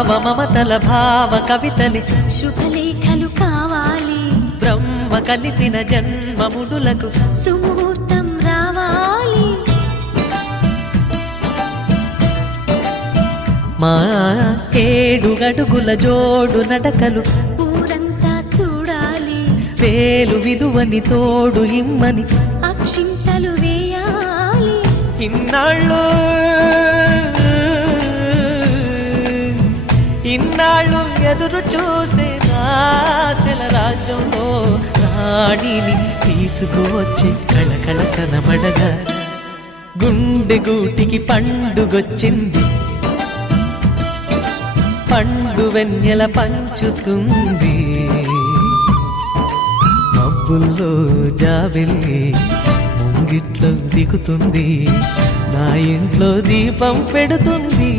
భావ మమతల భావ కవితలి శుభలేఖలు కావాలి బ్రహ్మ కలిపిన జన్మముడులకు సుముహూర్తం రావాలి మా 7 అడుగుల జోడు నడకలు ఊరంతా చూడాలి వేలు విలువని తోడు ఇమ్మని అక్షింతలు వేయాలి ఇన్నాళ్ళు ఎదురు చూసే ఆశల రాజ్యంలో రాణిని తీసుకువచ్చే కళకళ కనబడగా గుండె గూటికి పండుగొచ్చింది పండు వెన్నెల పంచుతుంది మబ్బుల్లో జాబిల్లి ముంగిట్లో దిగుతుంది నా ఇంట్లో దీపం పెడుతుంది